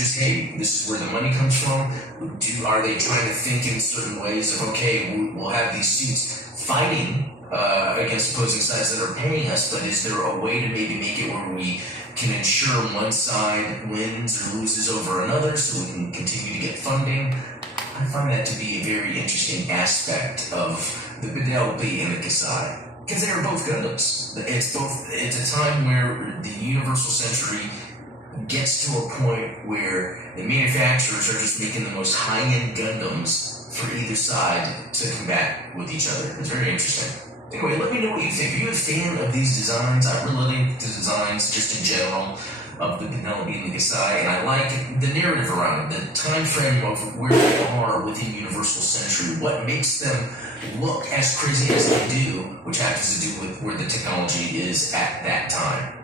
just, hey, this is where the money comes from? Are they trying to think in certain ways of, okay, we'll have these students fighting against opposing sides that are paying us, but is there a way to maybe make it where we can ensure one side wins or loses over another so we can continue to get funding? I find that to be a very interesting aspect of the Penelope and the Kasai, because they are both Gundams. It's a time where the Universal Century gets to a point where the manufacturers are just making the most high-end Gundams for either side to combat with each other. It's very interesting. Anyway, let me know what you think. Are you a fan of these designs? I really like the designs just in general of the Penelope and the Kasai, and I like the narrative around it, the time frame of where they are within Universal Century, what makes them look as crazy as they do, which happens to do with where the technology is at that time.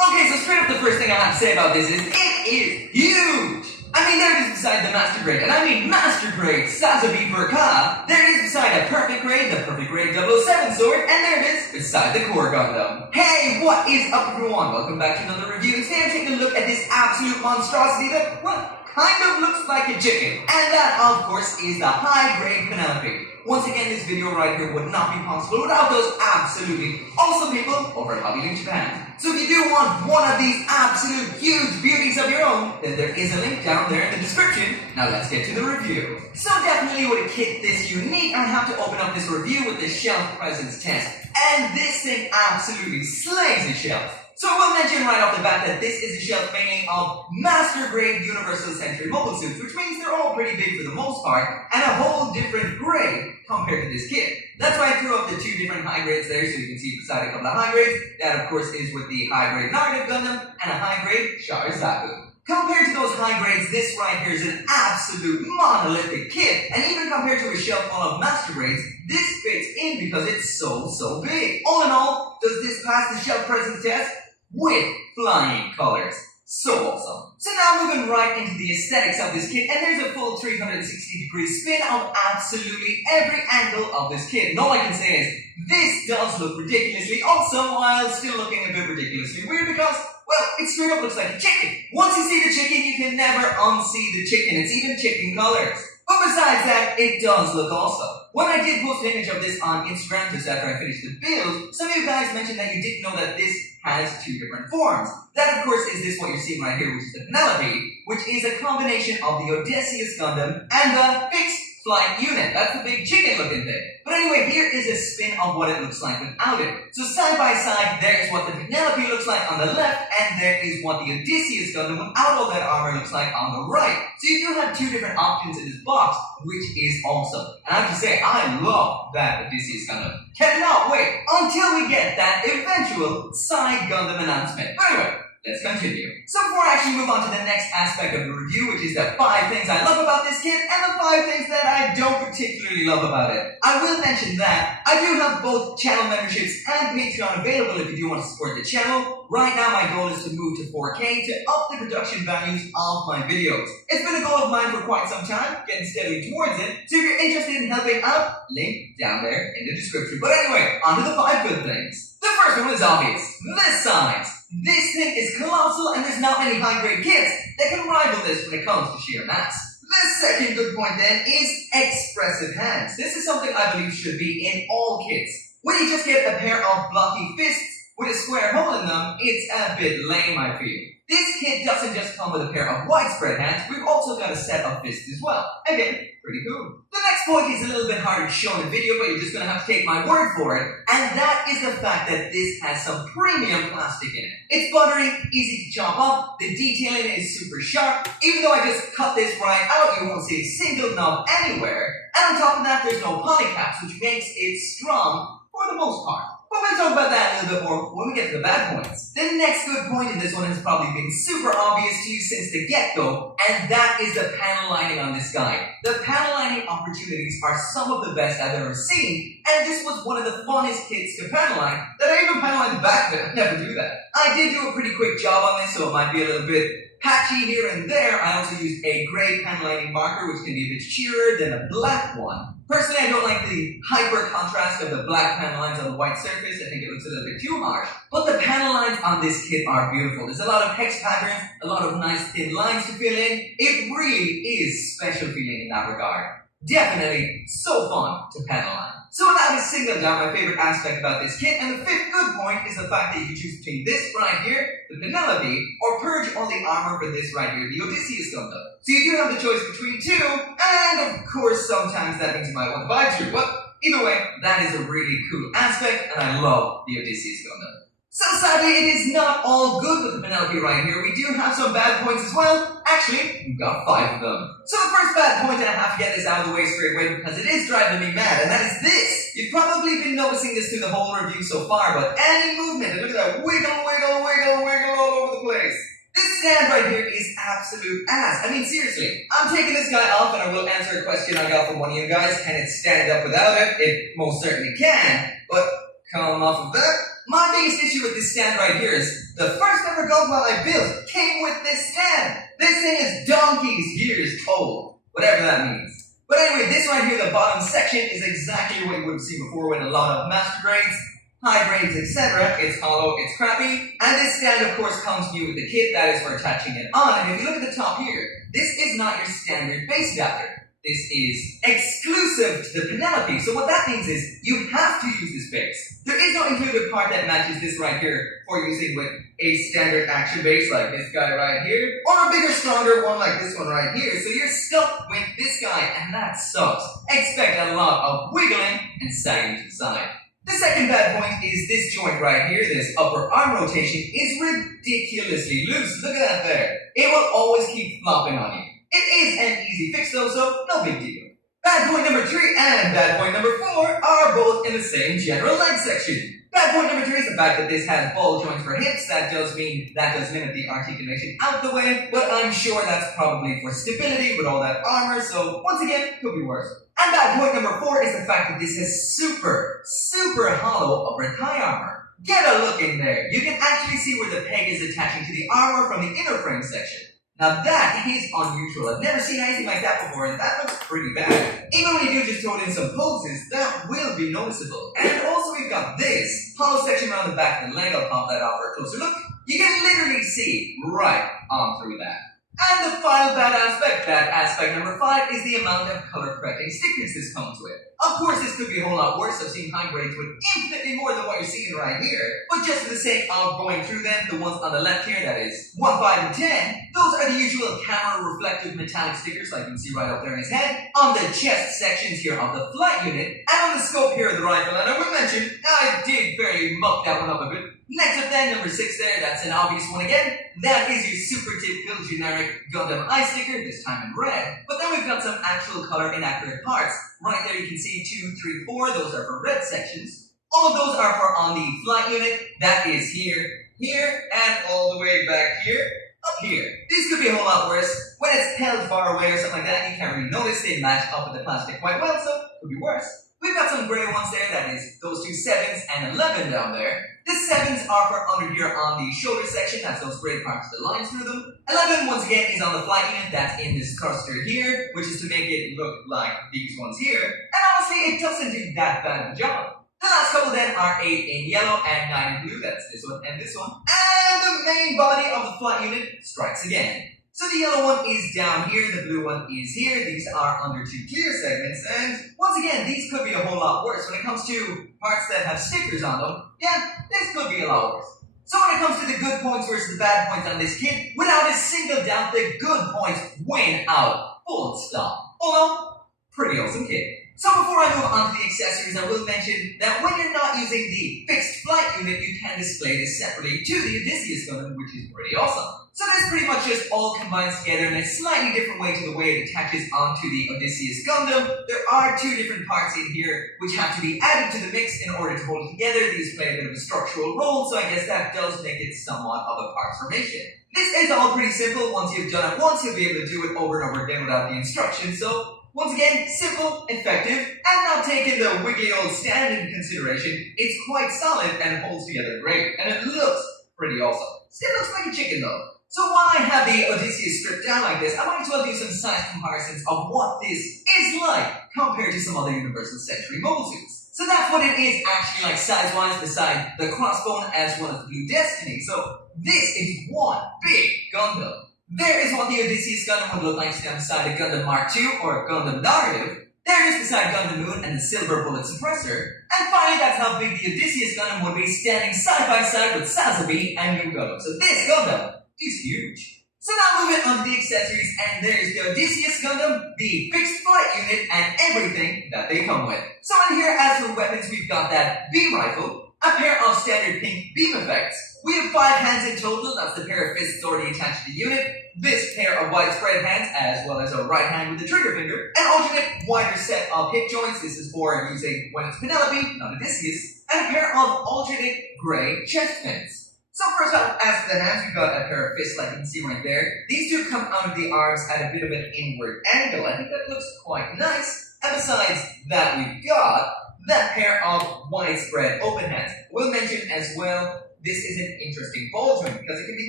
Okay, so straight up the first thing I have to say about this is, it is huge! I mean, there it is beside the Master Grade, and I mean Master Grade Sazabi Burka. There it is beside a Perfect Grade, the Perfect Grade 007 sword, and there it is beside the Core Gundam. Hey, what is up everyone? Welcome back to another review, and today I'm taking a look at this absolute monstrosity that, well, kind of looks like a chicken. And that, of course, is the High Grade Penelope. Once again, this video right here would not be possible without those absolutely awesome people over at Hobby Link Japan. So if you do want one of these absolute huge beauties of your own, then there is a link down there in the description. Now let's get to the review. So definitely with a kit this unique, I have to open up this review with the shelf presence test. And this thing absolutely slays the shelf. So I will mention right off the bat that this is a shelf mainly of Master Grade Universal Century mobile suits, which means they're all pretty big for the most part, and a whole different grade compared to this kit. That's why I threw up the two different high grades there, so you can see beside a couple of high grades. That of course is with the high grade Narrative Gundam and a high grade Sharizaku. Compared to those high grades, this right here is an absolute monolithic kit, and even compared to a shelf full of Master Grades, this fits in because it's so big. All in all, does this pass the shelf presence test? With flying colors. So awesome. So now moving right into the aesthetics of this kit, and there's a full 360-degree spin of absolutely every angle of this kit. And all I can say is, this does look ridiculously awesome while still looking a bit ridiculously weird because, well, it straight up looks like a chicken. Once you see the chicken, you can never unsee the chicken. It's even chicken colors. But besides that, it does look awesome. When I did post an image of this on Instagram just after I finished the build, some of you guys mentioned that you didn't know that this has two different forms. That, of course, is this what you're seeing right here, which is the Penelope, which is a combination of the Odysseus Gundam and the fixed flight unit. That's the big chicken-looking thing. But anyway, here is a spin of what it looks like without it. So side by side, there is what the Penelope looks like on the left, and there is what the Odysseus Gundam without all that armor looks like on the right. So you do have two different options in this box, which is awesome. And I have to say, I love that Odysseus Gundam. Cannot wait until we get that eventual side Gundam announcement. But anyway, let's continue. So before I actually move on to the next aspect of the review, which is the 5 things I love about this kit and the 5 things that I don't particularly love about it, I will mention that I do have both channel memberships and Patreon available if you do want to support the channel. Right now my goal is to move to 4K to up the production values of my videos. It's been a goal of mine for quite some time, getting steadily towards it, so if you're interested in helping out, link down there in the description. But anyway, on to the 5 good things. The first one is obvious, the size. This thing is colossal and there's not many high-grade kits that can rival this when it comes to sheer mass. The second good point then is expressive hands. This is something I believe should be in all kits. When you just get a pair of blocky fists with a square hole in them, it's a bit lame, I feel. This kit doesn't just come with a pair of widespread hands, we've also got a set of fists as well. Again, pretty cool. The next point is a little bit harder to show in the video, but you're just going to have to take my word for it, and that is the fact that this has some premium plastic in it. It's buttery, easy to chop up, the detailing is super sharp. Even though I just cut this right out, you won't see a single knob anywhere. And on top of that, there's no polycaps, which makes it strong for the most part. But we'll talk about that a little bit more when we get to the bad points. The next good point in this one has probably been super obvious to you since the get-go, and that is the panel lining on this guy. The panel lining opportunities are some of the best I've ever seen, and this was one of the funnest kits to panel line that I even panel lined the back of it. I never do that. I did do a pretty quick job on this, so it might be a little bit patchy here and there. I also used a gray panel lining marker, which can be a bit sheerer than a black one. Personally, I don't like the hyper contrast of the black panel lines on the white surface. I think it looks a little bit too harsh. But the panel lines on this kit are beautiful. There's a lot of hex patterns, a lot of nice thin lines to fill in. It really is special feeling in that regard. Definitely so fun to panel line. So that is singled out my favorite aspect about this kit, and the fifth good point is the fact that you can choose between this right here, the Penelope, or purge all the armor for this right here, the Odysseus Gundam. So you do have the choice between two, and of course sometimes that means you might want to buy two, but either way, that is a really cool aspect, and I love the Odysseus Gundam. So sadly, it is not all good with the Penelope right here. We do have some bad points as well. Actually, we've got 5 of them. So the first bad point, and I have to get this out of the way straight away because it is driving me mad, and that is this. You've probably been noticing this through the whole review so far, but any movement, and look at that, wiggle, wiggle, wiggle, wiggle all over the place. This stand right here is absolute ass. I mean, seriously, I'm taking this guy off, and I will answer a question I got from one of you guys. Can it stand up without it? It most certainly can, but come off of that. My biggest issue with this stand right here is the first ever Gunpla I built came with this stand. This thing is donkey's years old, whatever that means. But anyway, this right here, the bottom section, is exactly what you would have seen before with a lot of master grades, high grades, etc. It's hollow, it's crappy, and this stand of course comes new with the kit that is for attaching it on. And if you look at the top here, this is not your standard base adapter. This is exclusive to the Penelope, so what that means is you have to use this base. There is no included part that matches this right here for using with a standard action base like this guy right here, or a bigger, stronger one like this one right here, so you're stuck with this guy, and that sucks. Expect a lot of wiggling and sagging to the side. The second bad point is this joint right here, this upper arm rotation, is ridiculously loose. Look at that there. It will always keep flopping on you. It is an easy fix though, so no big deal. Bad point number 3 and bad point number 4 are both in the same general leg section. Bad point number 3 is the fact that this has ball joints for hips. That does mean that does limit the articulation out the way, but I'm sure that's probably for stability with all that armor, so once again, could be worse. And bad point number 4 is the fact that this has super hollow upper thigh armor. Get a look in there. You can actually see where the peg is attaching to the armor from the inner frame section. Now that is unusual. I've never seen anything like that before, and that looks pretty bad. Even when you do just throw it in some poses, that will be noticeable. And also we've got this hollow section around the back of the leg. I'll pop that off for a closer look. You can literally see right on through that. And the final bad aspect number 5, is the amount of color correcting stickers this comes with. Of course, this could be a whole lot worse. I've seen high grades with infinitely more than what you're seeing right here. But just for the sake of going through them, the ones on the left here, that is 1, 5, and 10, those are the usual camera reflective metallic stickers like you can see right up there in his head, on the chest sections here of the flight unit, and on the scope here of the rifle. And I will mention, I did fairly muck that one up a bit. Next up then, number 6 there, that's an obvious one again. That is your super typical generic Gundam eye sticker, this time in red. But then we've got some actual color inaccurate parts. Right there you can see 2, 3, 4, those are for red sections. All of those are for on the flight unit, that is here, here, and all the way back here, up here. These could be a whole lot worse. When it's held far away or something like that, you can't really notice. They match up with the plastic quite well, so it could be worse. We've got some gray ones there, that is those 2 7s and 11 down there. The 7s are for under here on the shoulder section, that's those gray parts with the lines through them. 11, once again, is on the flight unit, that's in this cluster here, which is to make it look like these ones here. And honestly, it doesn't do that bad of a job. The last couple then are 8 in yellow and 9 in blue, that's this one and this one. And the main body of the flight unit strikes again. So the yellow one is down here, the blue one is here, these are under 2 clear segments, and once again, these could be a whole lot worse. When it comes to parts that have stickers on them, yeah, this could be a lot worse. So when it comes to the good points versus the bad points on this kit, without a single doubt, the good points win out, full stop. Although, pretty awesome kit. So before I move on to the accessories, I will mention that when you're not using the fixed flight unit, you can display this separately to the Odysseus Gundam, which is pretty awesome. So this pretty much just all combines together in a slightly different way to the way it attaches onto the Odysseus Gundam. There are 2 different parts in here which have to be added to the mix in order to hold it together. These play a bit of a structural role, so I guess that does make it somewhat of a parts formation. This is all pretty simple. Once you've done it once, you'll be able to do it over and over again without the instructions. So once again, simple, effective, and not taking the wiggly old stand into consideration, it's quite solid and holds together great, and it looks pretty awesome. Still looks like a chicken though. So while I have the Odysseus stripped down like this, I might as well do some size comparisons of what this is like compared to some other Universal Century mobile suits. So that's what it is actually like size-wise, beside the crossbone as well as the Blue Destiny. So this is one big Gundam. There is what the Odysseus Gundam would look like stand beside a Gundam Mark II or a Gundam Narrative. There it is beside Gundam Moon and the Silver Bullet Suppressor. And finally, that's how big the Odysseus Gundam would be standing side by side with Sazabi and New Gundam. So this Gundam is huge. So now moving on to the accessories, and there's the Odysseus Gundam, the fixed flight unit, and everything that they come with. So in here, as for weapons, we've got that beam rifle, a pair of standard pink beam effects. We have 5 hands in total, that's the pair of fists already attached to the unit, this pair of widespread hands, as well as a right hand with the trigger finger, an alternate wider set of hip joints, this is for using when it's Penelope, not Odysseus, and a pair of alternate grey chest pins. So first up, as for the hands, we've got a pair of fists like you can see right there. These two come out of the arms at a bit of an inward angle. I think that looks quite nice. And besides that, we've got that pair of widespread open hands. We'll mention as well, this is an interesting ball joint because it can be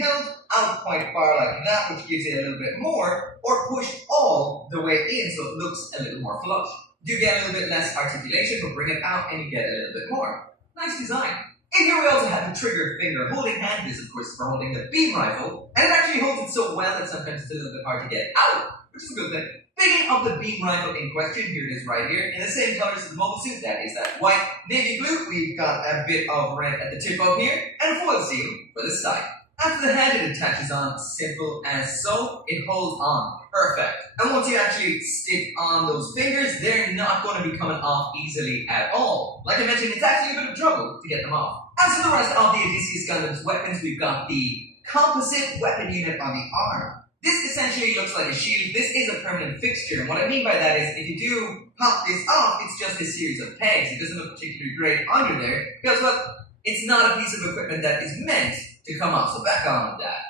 held out quite far like that, which gives it a little bit more, or pushed all the way in so it looks a little more flush. You get a little bit less articulation, but bring it out and you get a little bit more. Nice design. In here we also have the trigger finger holding hand. This, of course, is for holding the beam rifle, and it actually holds it so well that sometimes it's a little bit hard to get out, which is a good thing. Picking up the beam rifle in question, here it is right here, in the same colors as the mobile suit, that is that white, navy blue. We've got a bit of red at the tip up here, and a foil seal for the side. After the hand, it attaches on simple as so. It holds on perfect. And once you actually stick on those fingers, they're not going to be coming off easily at all. Like I mentioned, it's actually a bit of trouble to get them off. As for the rest of the Odysseus Gundam's weapons, we've got the composite weapon unit on the arm. This essentially looks like a shield. This is a permanent fixture. And what I mean by that is, if you do pop this off, it's just a series of pegs. It doesn't look particularly great under there, because, well, it's not a piece of equipment that is meant to come off. So back on with that.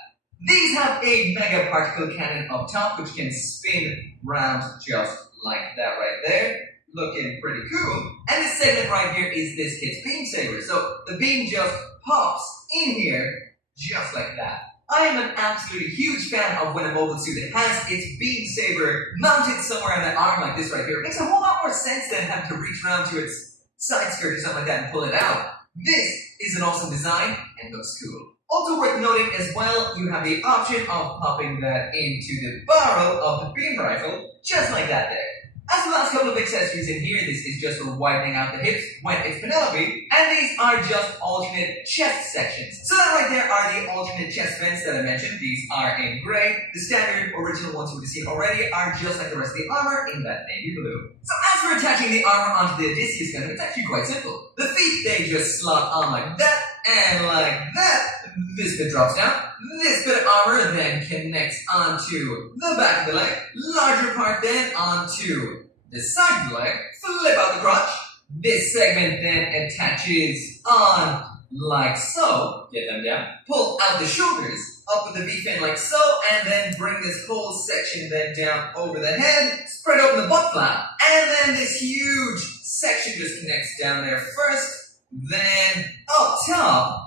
These have a mega particle cannon up top, which can spin round just like that right there. Looking pretty cool. And this segment right here is this kid's beam saber. So the beam just pops in here just like that. I am an absolutely huge fan of when a mobile suit has its beam saber mounted somewhere on the arm like this right here. It makes a whole lot more sense than having to reach around to its side skirt or something like that and pull it out. This is an awesome design and looks cool. Also worth noting as well, you have the option of popping that into the barrel of the beam rifle, just like that there. As the last couple of accessories in here, this is just for widening out the hips when it's Penelope, and these are just alternate chest sections. So that right there are the alternate chest vents that I mentioned. These are in gray. The standard original ones you would have seen already are just like the rest of the armor in that navy blue. So as for attaching the armor onto the Odysseus Gundam, it's actually quite simple. The feet, they just slot on like that, and like that. This bit drops down. This bit of armor then connects onto the back of the leg. Larger part then onto the side of the leg. Flip out the crotch. This segment then attaches on like so. Get them down. Pull out the shoulders. Up with the V-fin like so. And then bring this whole section then down over the head. Spread open the butt flap. And then this huge section just connects down there first. Then up top.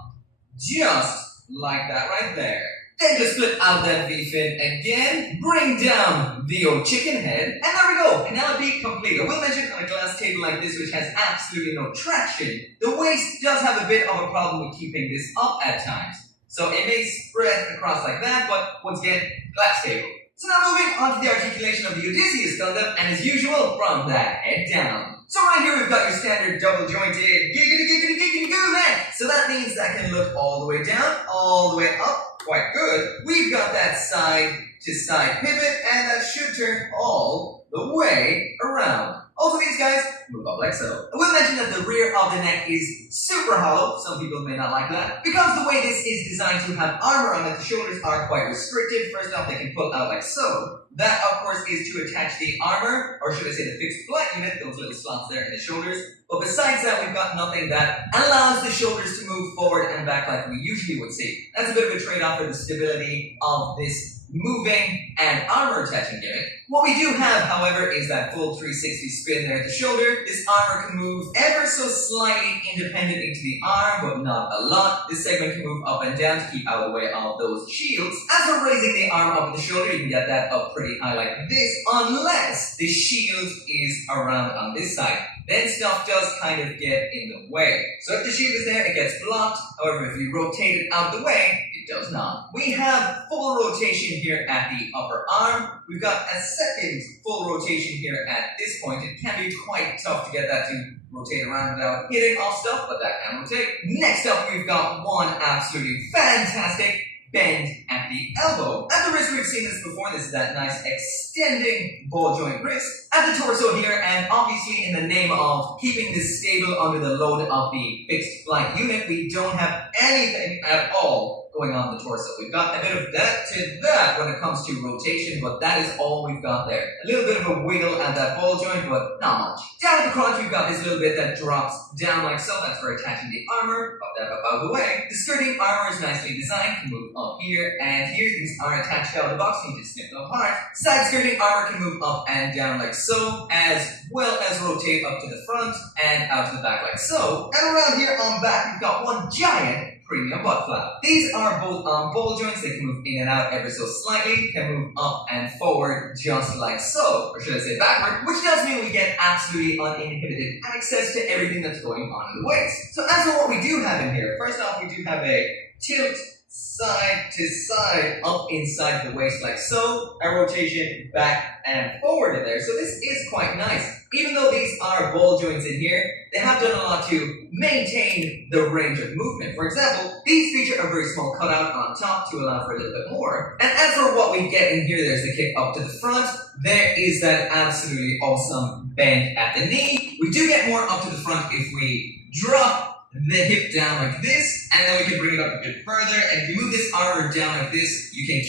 Just like that right there. Then just split out that V-fin again, bring down the old chicken head, and there we go, Penelope complete. I will mention on a glass table like this, which has absolutely no traction, the waist does have a bit of a problem with keeping this up at times. So it may spread across like that, but once again, glass table. So now moving on to the articulation of the Odysseus Gundam, and as usual, from that head down. So right here we've got your standard double jointed giggity goo neck. So that means that can look all the way down, all the way up, quite good. We've got that side to side pivot, and that should turn all the way around. Also these guys move up like so. I will mention that the rear of the neck is super hollow. Some people may not like that. Because the way this is designed to have armor on it, the shoulders are quite restricted. First off, they can pull out like so. That, of course, is to attach the armor, or should I say the fixed flight unit, those little slots there in the shoulders. But besides that, we've got nothing that allows the shoulders to move forward and back like we usually would see. That's a bit of a trade-off for the stability of this moving and armor attaching gimmick. What we do have, however, is that full 360 spin there at the shoulder. This armor can move ever so slightly independent into the arm, but not a lot. This segment can move up and down to keep out of the way of those shields. As we're raising the arm up at the shoulder, you can get that up pretty high like this, unless the shield is around on this side. Then stuff does kind of get in the way. So if the shield is there, it gets blocked. However, if you rotate it out the way, it does not. We have full rotation here at the upper arm. We've got a second full rotation here at this point. It can be quite tough to get that to rotate around without hitting off stuff, but that can rotate. Next up, we've got one absolutely fantastic bend at the elbow. At the wrist, we've seen this before. This is that nice extending ball joint wrist. At the torso here, and obviously in the name of keeping this stable under the load of the fixed flight unit, we don't have anything at all going on the torso. We've got a bit of that to that when it comes to rotation, but that is all we've got there. A little bit of a wiggle at that ball joint, but not much. Down at the crotch, we've got this little bit that drops down like so. That's for attaching the armor. Pop that up out of the way. The skirting armor is nicely designed. Can move up here and here. These are attached out of the box. You need to snip them apart. Side skirting armor can move up and down like so, as well as rotate up to the front and out to the back like so. And around here on back, we've got one giant premium butt flap. These are both on ball joints. They can move in and out ever so slightly, can move up and forward just like so, or should I say backward, which does mean we get absolutely uninhibited access to everything that's going on in the waist. So as for what we do have in here, first off, we do have a tilt side to side up inside the waist like so, a rotation back and forward in there. So this is quite nice. Even though these are ball joints in here, they have done a lot to maintain the range of movement. For example, these feature a very small cutout on top to allow for a little bit more. And as for what we get in here, there's the kick up to the front. There is that absolutely awesome bend at the knee. We do get more up to the front if we drop the hip down like this, and then we can bring it up a bit further. And if you move this armor down like this, you can